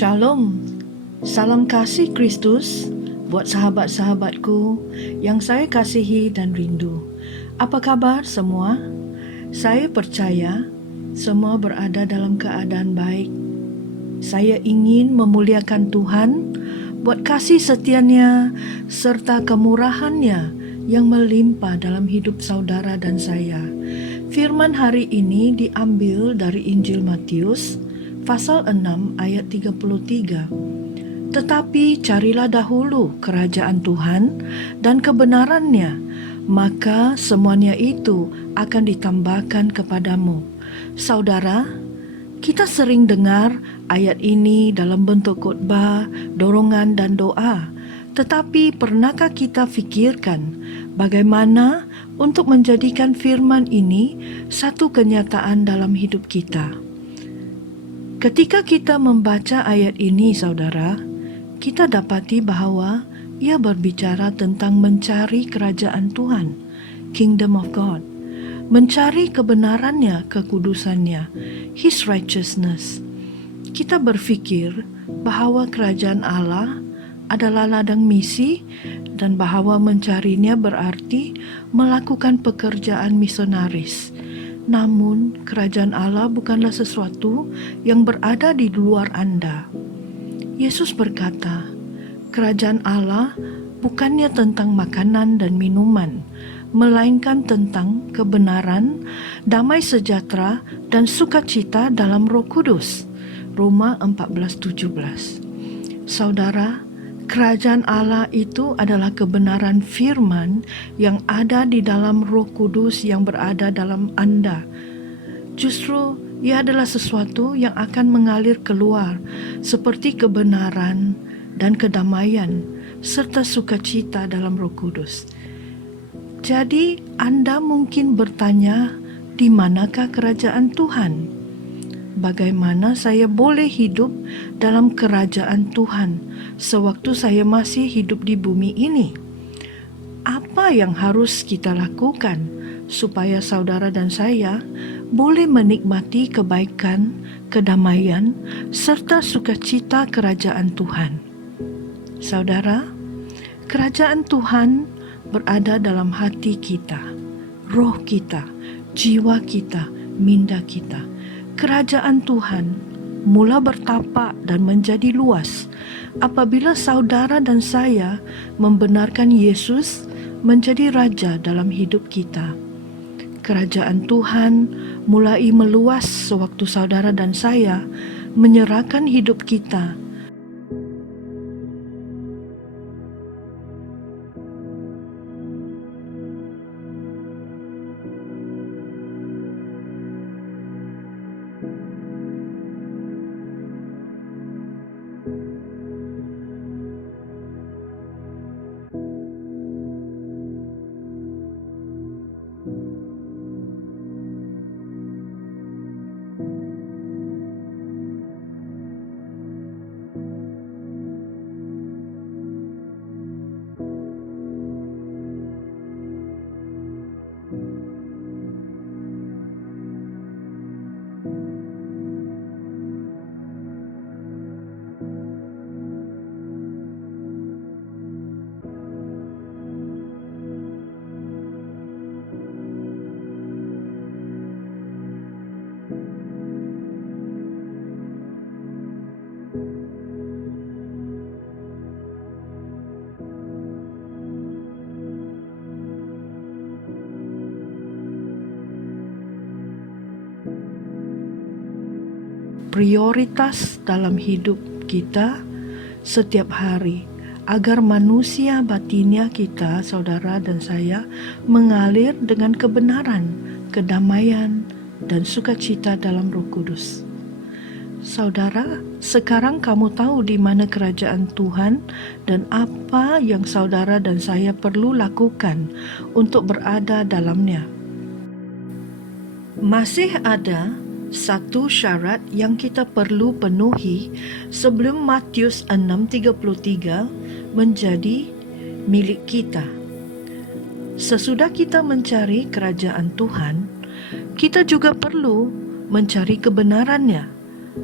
Shalom, salam kasih Kristus buat sahabat-sahabatku yang saya kasihi dan rindu. Apa kabar semua? Saya percaya semua berada dalam keadaan baik. Saya ingin memuliakan Tuhan buat kasih setia-Nya serta kemurahan-Nya yang melimpah dalam hidup saudara dan saya. Firman hari ini diambil dari Injil Matius pasal 6 ayat 33. Tetapi carilah dahulu kerajaan Tuhan dan kebenaran-Nya, maka semuanya itu akan ditambahkan kepadamu. Saudara, kita sering dengar ayat ini dalam bentuk khotbah, dorongan dan doa. Tetapi pernahkah kita fikirkan bagaimana untuk menjadikan firman ini satu kenyataan dalam hidup kita? Ketika kita membaca ayat ini, saudara, kita dapati bahwa ia berbicara tentang mencari kerajaan Tuhan, Kingdom of God, mencari kebenaran-Nya, kekudusan-Nya, His righteousness. Kita berpikir bahwa kerajaan Allah adalah ladang misi dan bahwa mencarinya berarti melakukan pekerjaan misionaris. Namun, kerajaan Allah bukanlah sesuatu yang berada di luar Anda. Yesus berkata, kerajaan Allah bukannya tentang makanan dan minuman, melainkan tentang kebenaran, damai sejahtera, dan sukacita dalam Roh Kudus. Roma 14:17. Saudara, kerajaan Allah itu adalah kebenaran firman yang ada di dalam Roh Kudus yang berada dalam Anda. Justru ia adalah sesuatu yang akan mengalir keluar seperti kebenaran dan kedamaian serta sukacita dalam Roh Kudus. Jadi Anda mungkin bertanya, di manakah kerajaan Tuhan? Bagaimana saya boleh hidup dalam kerajaan Tuhan sewaktu saya masih hidup di bumi ini? Apa yang harus kita lakukan supaya saudara dan saya boleh menikmati kebaikan, kedamaian, serta sukacita kerajaan Tuhan? Saudara, kerajaan Tuhan berada dalam hati kita, roh kita, jiwa kita, minda kita. Kerajaan Tuhan mula bertapak dan menjadi luas apabila saudara dan saya membenarkan Yesus menjadi Raja dalam hidup kita. Kerajaan Tuhan mulai meluas sewaktu saudara dan saya menyerahkan hidup kita prioritas dalam hidup kita setiap hari agar manusia batinnya kita, saudara dan saya, mengalir dengan kebenaran, kedamaian, dan sukacita dalam Roh Kudus. Saudara, sekarang kamu tahu di mana kerajaan Tuhan dan apa yang saudara dan saya perlu lakukan untuk berada dalamnya. Masih ada satu syarat yang kita perlu penuhi sebelum Matius 6:33 menjadi milik kita. Sesudah kita mencari kerajaan Tuhan, kita juga perlu mencari kebenaran-Nya.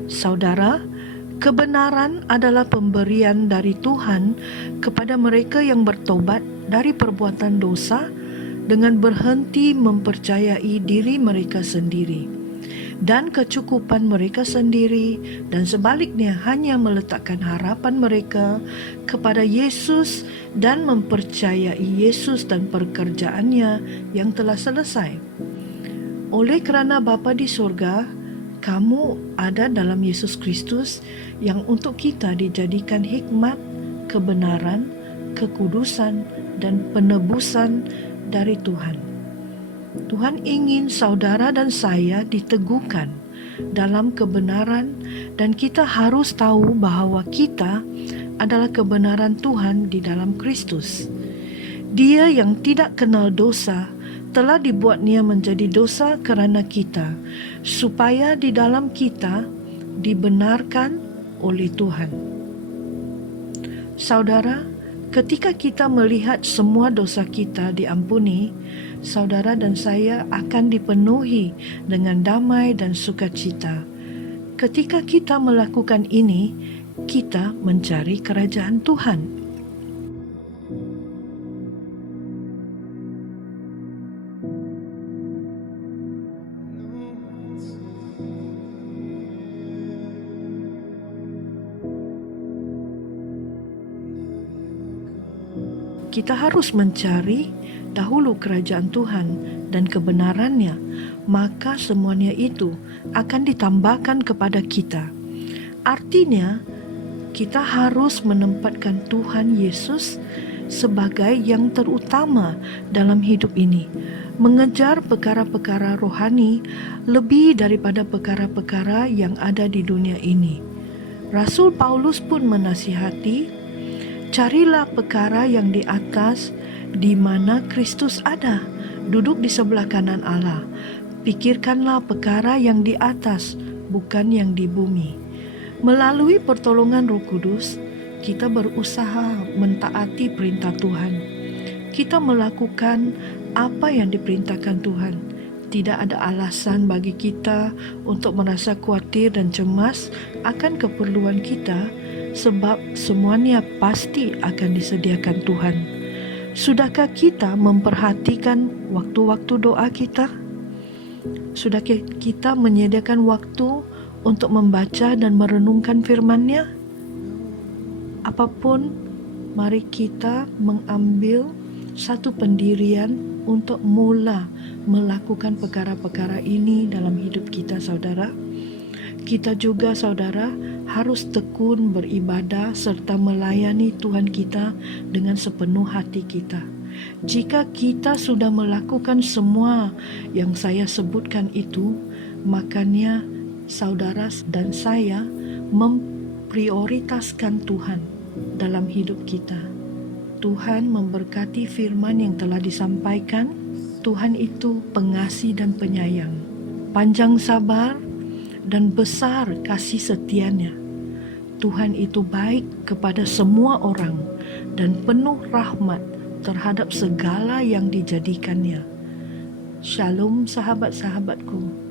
Saudara, Kebenaran adalah pemberian dari Tuhan kepada mereka yang bertobat dari perbuatan dosa dengan berhenti mempercayai diri mereka sendiri dan kecukupan mereka sendiri, dan sebaliknya hanya meletakkan harapan mereka kepada Yesus dan mempercayai Yesus dan pekerjaannya yang telah selesai. Oleh kerana Bapa di sorga, kamu ada dalam Yesus Kristus yang untuk kita dijadikan hikmat, kebenaran, kekudusan, dan penebusan dari Tuhan. Tuhan ingin saudara dan saya diteguhkan dalam kebenaran, dan kita harus tahu bahawa kita adalah kebenaran Tuhan di dalam Kristus. Dia yang tidak kenal dosa telah dibuatnya menjadi dosa kerana kita, supaya di dalam kita dibenarkan oleh Tuhan. Saudara, ketika kita melihat semua dosa kita diampuni, saudara dan saya akan dipenuhi dengan damai dan sukacita. Ketika kita melakukan ini, kita mencari kerajaan Tuhan. Kita harus mencari dahulu kerajaan Tuhan dan kebenarannya, maka semuanya itu akan ditambahkan kepada kita. Artinya, kita harus menempatkan Tuhan Yesus sebagai yang terutama dalam hidup ini, mengejar perkara-perkara rohani lebih daripada perkara-perkara yang ada di dunia ini. Rasul Paulus pun menasihati, carilah perkara yang di atas, di mana Kristus ada, duduk di sebelah kanan Allah. Pikirkanlah perkara yang di atas, bukan yang di bumi. Melalui pertolongan Roh Kudus, kita berusaha mentaati perintah Tuhan. Kita melakukan apa yang diperintahkan Tuhan. Tidak ada alasan bagi kita untuk merasa khawatir dan cemas akan keperluan kita, sebab semuanya pasti akan disediakan Tuhan. Sudahkah kita memperhatikan waktu-waktu doa kita? Sudahkah kita menyediakan waktu untuk membaca dan merenungkan firman-Nya? Apapun, mari kita mengambil satu pendirian untuk mula melakukan perkara-perkara ini dalam hidup kita, saudara. Kita juga, saudara, harus tekun beribadah serta melayani Tuhan kita dengan sepenuh hati kita. Jika kita sudah melakukan semua yang saya sebutkan itu, makanya saudara dan saya memprioritaskan Tuhan dalam hidup kita. Tuhan memberkati firman yang telah disampaikan. Tuhan itu pengasih dan penyayang, panjang sabar, dan besar kasih setianya. Tuhan itu baik kepada semua orang dan penuh rahmat terhadap segala yang dijadikannya. Shalom sahabat-sahabatku.